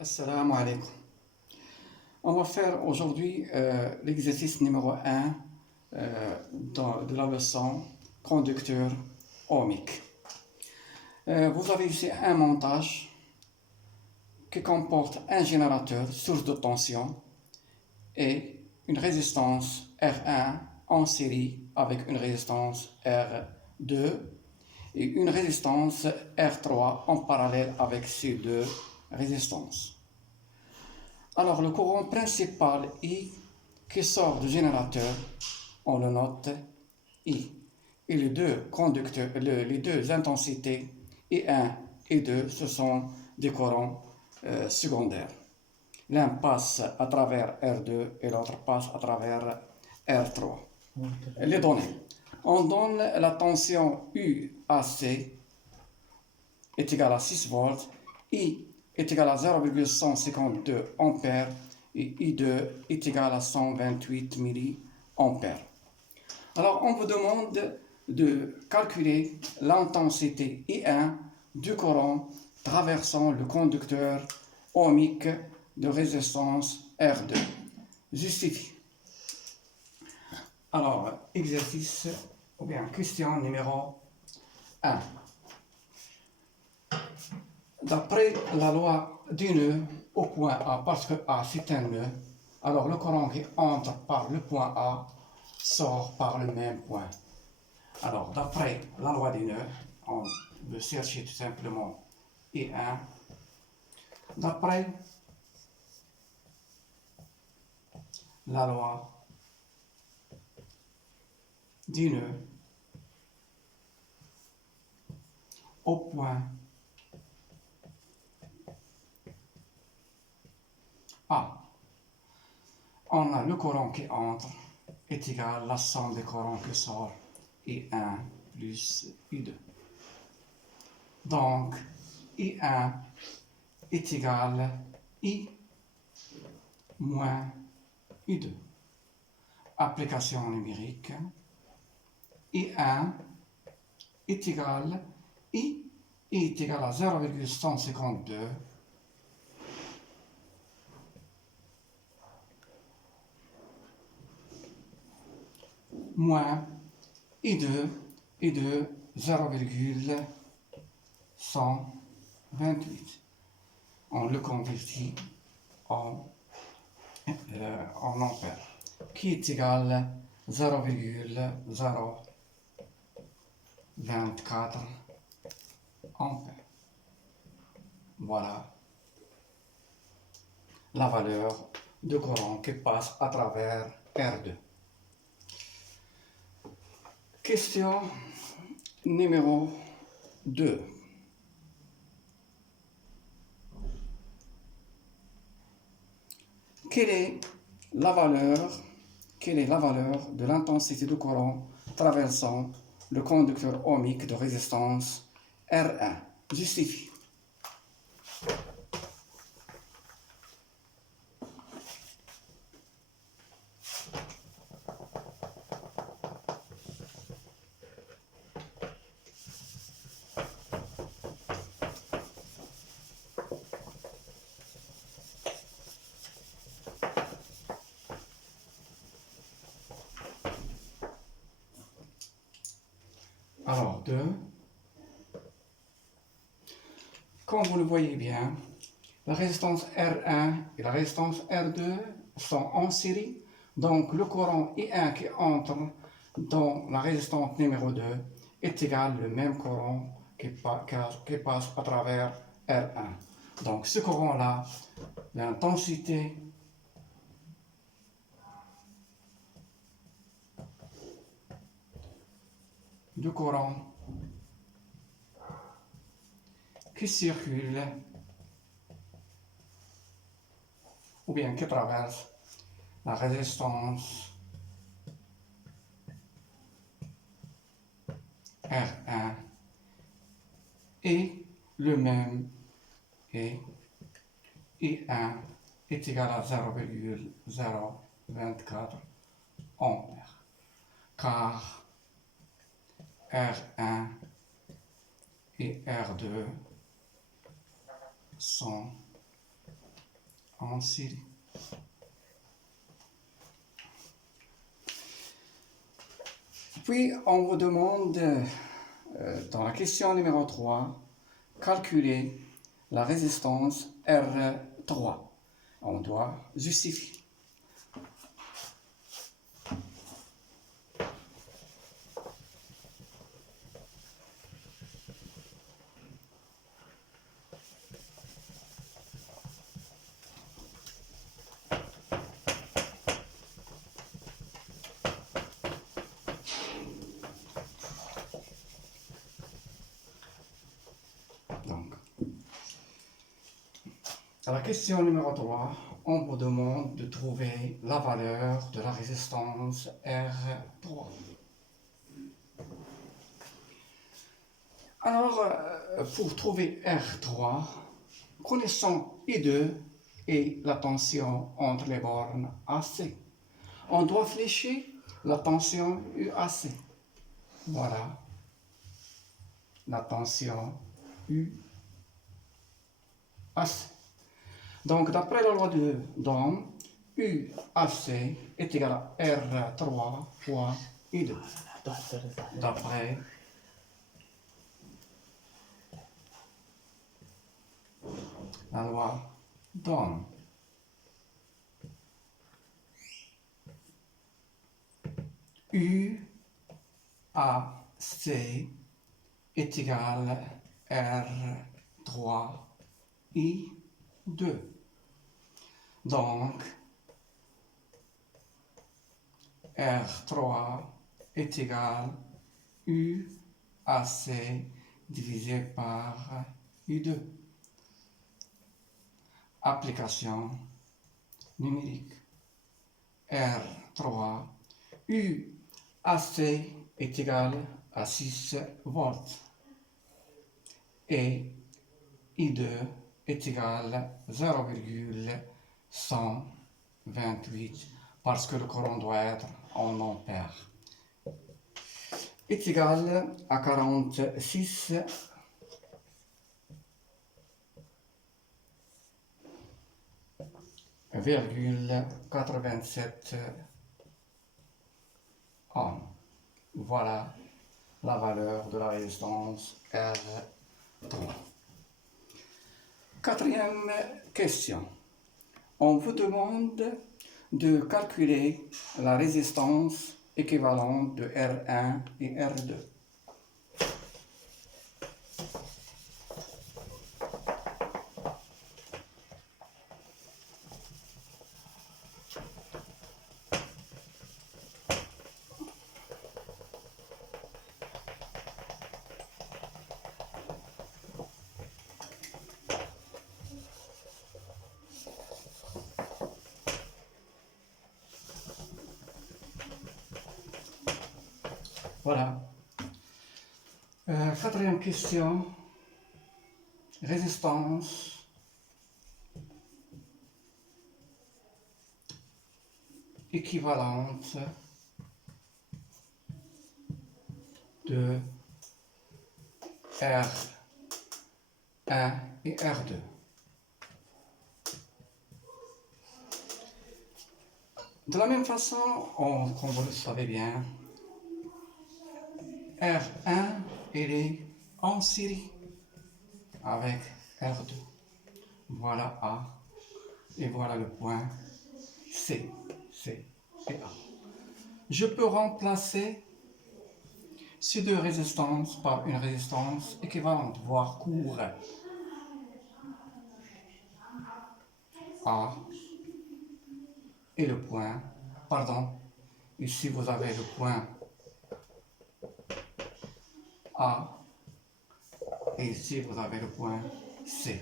Assalamu alaikum. On va faire aujourd'hui l'exercice numéro 1 de la leçon conducteur ohmique. Vous avez ici un montage qui comporte un générateur source de tension et une résistance R1 en série avec une résistance R2 et une résistance R3 en parallèle avec ces deux résistances. Alors le courant principal I qui sort du générateur, on le note I. Et les deux conducteurs, les deux intensités I1 et I2, ce sont des courants secondaires. L'un passe à travers R2 et l'autre passe à travers R3. Les données. On donne la tension UAC est égale à 6 volts, I est égal à 0,152 ampères et I2 est égal à 128 milliampères. Alors, on vous demande de calculer l'intensité I1 du courant traversant le conducteur ohmique de résistance R2. Justifie. Alors, exercice, ou bien question numéro 1. D'après la loi du nœud au point A, parce que A c'est un nœud, alors le courant qui entre par le point A sort par le même point. Alors, d'après la loi du nœud, on veut chercher tout simplement I1. D'après la loi du nœud au point A, on a le courant qui entre est égal à la somme des courants qui sort, I1 plus I2. Donc, I1 est égal I moins I2. Application numérique, I1 est égal I est égal à 0,152 moins I2 0,128. On le convertit en ampères, qui est égal à 0,024 ampères. Voilà la valeur de courant qui passe à travers R2. Question numéro 2. Quelle est la valeur de l'intensité du courant traversant le conducteur ohmique de résistance R1? Justifie. Alors, 2. Comme vous le voyez bien, la résistance R1 et la résistance R2 sont en série. Donc, le courant I1 qui entre dans la résistance numéro 2 est égal au même courant qui passe à travers R1. Donc, ce courant-là, l'intensité du courant qui circule ou bien qui traverse la résistance R1 est le même et I1 est égal à 0,024 ampères, car R1 et R2 sont en série. Puis, on vous demande, dans la question numéro 3, calculer la résistance R3. On doit justifier. Donc, à la question numéro 3, on vous demande de trouver la valeur de la résistance R3. Alors, pour trouver R3, connaissons I2 et la tension entre les bornes AC. On doit flécher la tension UAC. Voilà la tension UAC. Donc, d'après la loi de d'Ohm, UAC est égal à R3 fois I2. D'après la loi d'Ohm. UAC est égal à R3I2. Donc, R3 est égal à UAC divisé par I2. Application numérique. R3 UAC est égal à 6 volts et I2 est égal à 0,128 parce que le courant doit être en ampères. Est égal à 46,87 ohms. Voilà la valeur de la résistance R3. Quatrième question. On vous demande de calculer la résistance équivalente de R1 et R2. Voilà. Quatrième question. Résistance équivalente de R1 et R2. De la même façon, comme vous le savez bien, R1 il est en série avec R2. Voilà A et voilà le point C et A. Je peux remplacer ces deux résistances par une résistance équivalente, voire courte. A et le point, pardon, ici vous avez le point A et ici vous avez le point C.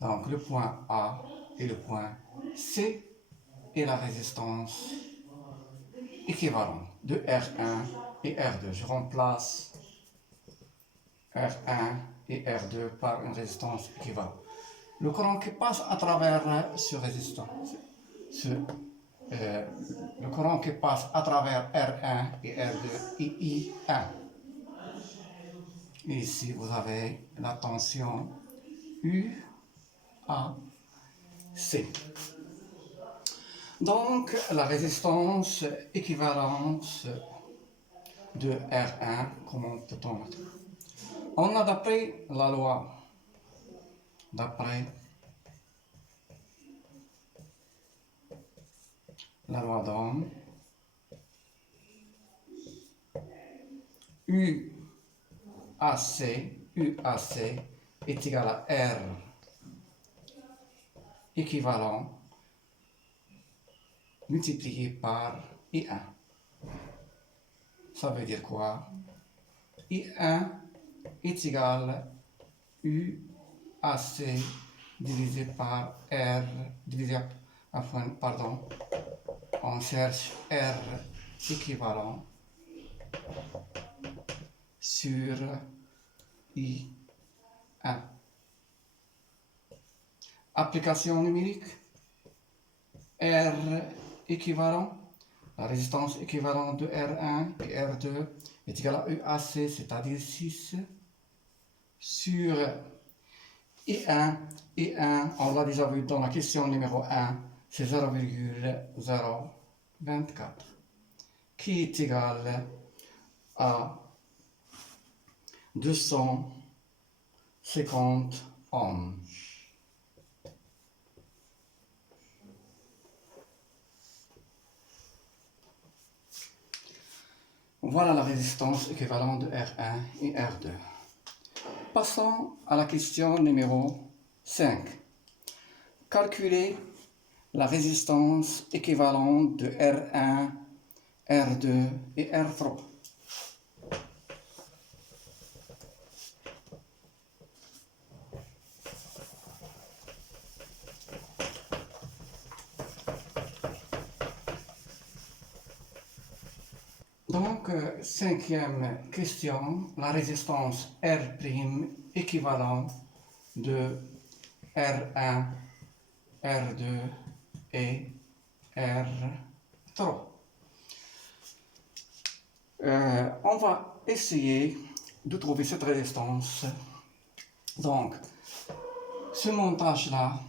Donc le point A et le point C est la résistance équivalente de R1 et R2. Je remplace R1 et R2 par une résistance équivalente. Le courant qui passe à travers ce résistant, le courant qui passe à travers R1 et R2 est I1. Ici, vous avez la tension UA. C. Donc, la résistance équivalente de R1, comment peut-on mettre? On a d'après la loi, d'Ohm, UAC est égal à R équivalent multiplié par I1. Ça veut dire quoi? I1 est égal à UAC divisé par R divisé pardon, on cherche R équivalent sur I1. Application numérique, R équivalent, la résistance équivalente de R1 et R2 est égale à UAC, c'est-à-dire 6, sur I1. I1, on l'a déjà vu dans la question numéro 1, c'est 0,024, qui est égal à 250 ohms. Voilà la résistance équivalente de R1 et R2. Passons à la question numéro 5. Calculer la résistance équivalente de R1, R2 et R3. Donc, cinquième question, la résistance R' équivalent de R1, R2 et R3. On va essayer de trouver cette résistance. Donc, ce montage-là,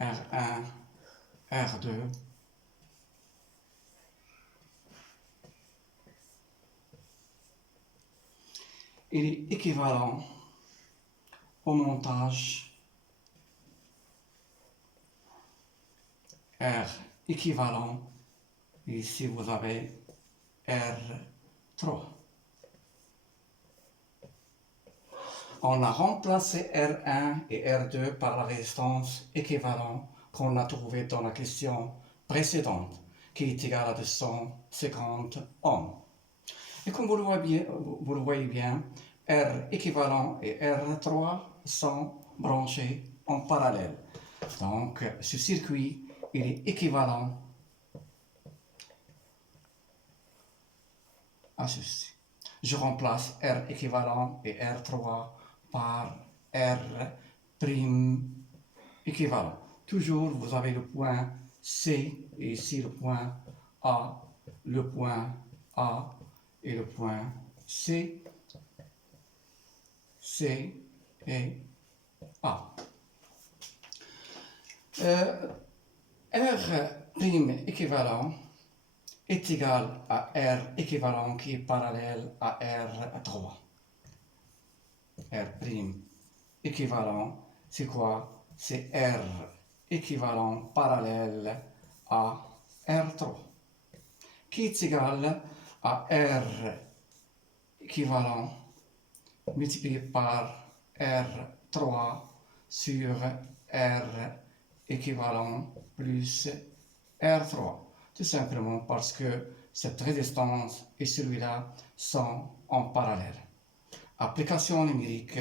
R1, R2, il est équivalent au montage R équivalent, ici vous avez R3. On a remplacé R1 et R2 par la résistance équivalente qu'on a trouvée dans la question précédente, qui est égale à 250 ohms. Et comme vous le voyez bien, R équivalent et R3 sont branchés en parallèle. Donc, ce circuit, il est équivalent à ceci. Je remplace R équivalent et R3 par R' équivalent. Toujours, vous avez le point C et ici le point A, le point A et le point C, C et A. R' équivalent est égal à R équivalent qui est parallèle à R3. R' équivalent, c'est quoi? C'est R équivalent parallèle à R3, qui est égal à R équivalent multiplié par R3 sur R équivalent plus R3. Tout simplement parce que cette résistance et celui-là sont en parallèle. Application numérique,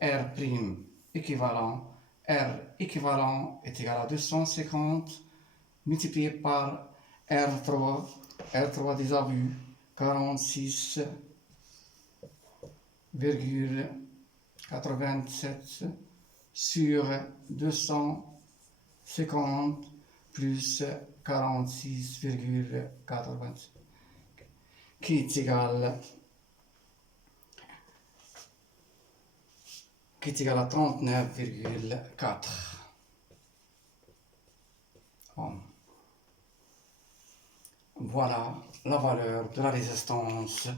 R' équivalent. R équivalent est égal à 250 multiplié par R3. R3 déjà vu, 46,87 sur 250 plus 46,87 qui est égal qui est égal à 39,4 ohms. Voilà la valeur de la résistance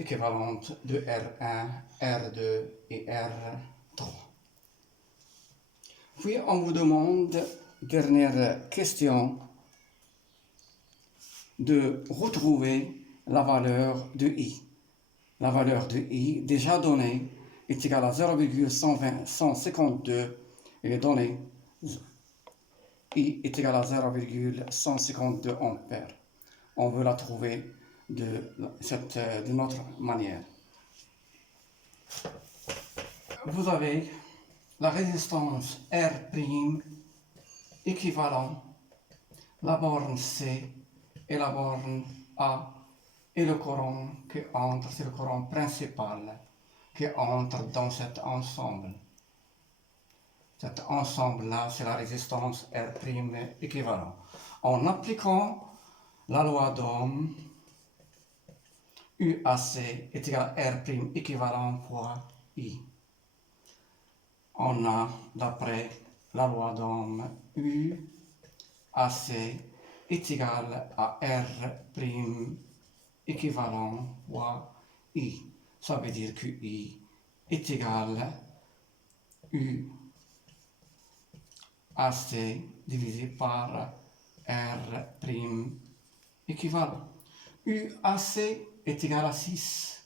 équivalente de R1, R2 et R3. Puis on vous demande, dernière question, de retrouver la valeur de I. La valeur de I déjà donnée est égale à 0,152. Elle est donnée. I est égal à 0,152 ampères. On veut la trouver de notre manière. Vous avez la résistance R' équivalent, la borne C et la borne A et le courant qui entre, c'est le courant principal qui entre dans cet ensemble. Cet ensemble-là, c'est la résistance R' équivalent. En appliquant la loi d'Ohm, UAC est égal à R' équivalent fois I. On a, d'après la loi d'Ohm, UAC est égal à R' équivalent fois I. Ça veut dire que I est égal à UAC divisé par R' équivalent. UAC est égal à 6.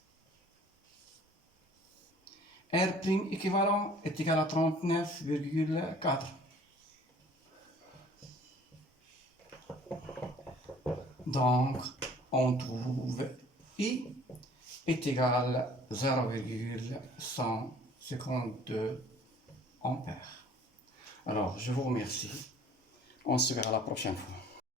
R' équivalent est égal à 39,4. Donc, on trouve I est égal à 0,152 ampères. Alors, je vous remercie. On se verra la prochaine fois.